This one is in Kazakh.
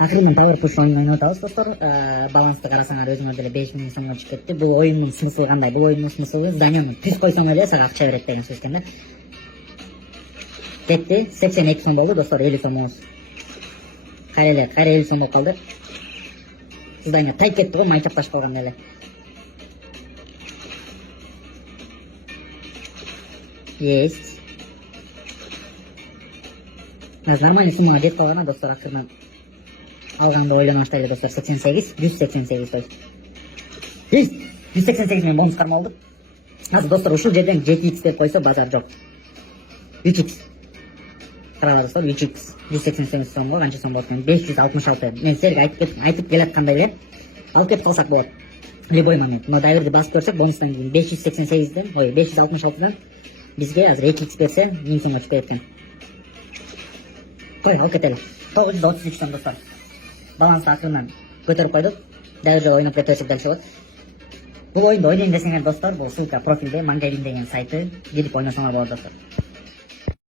Акырында Power Push oyununu ойнап атабыз достор. Балансты карасаңар өзүңөр деле 5000 сомго чыгып кетти. Бул оюндун смыслы кандай? Бул оюндун смыслы зданияны түз койсоң эле сага акча берет деген сөз экен да. Кетти. 82 сом болду достор, 50 сомубуз. Кайра 50 сом болуп калды. Здание тайып кетти го, май чаппашып калганда эле. Есть. Нормальный суммага жетип калган достор, акырынан алганда ойлоно баштайлы достор. 88, 188 той. 188 менен бонус карма болду. Азыр достор ушул жерден 7x деп койсо базар жок. 3x. Караңдар достор, 3x 188 сомго канча сом болот экен? 566. Мен силерге айтып келаткандай эле алып кетип калсак болот. Любой момент. Но дайверди басып көрсөк бонустан кийин 588ден, 566дан бизге азыр 2x берсе 1000 сомго чыгып кеткен. Кой, алып кетели. 933 сом достор. Балансты акырынан көтөрүп койдук. Дагы жолу ойноп кетсек дальше болот. Бул оюнду ойнойм десеңер достор, бул ссылка профилде, Mangavin деген сайты, кирип ойносоңор болот достор.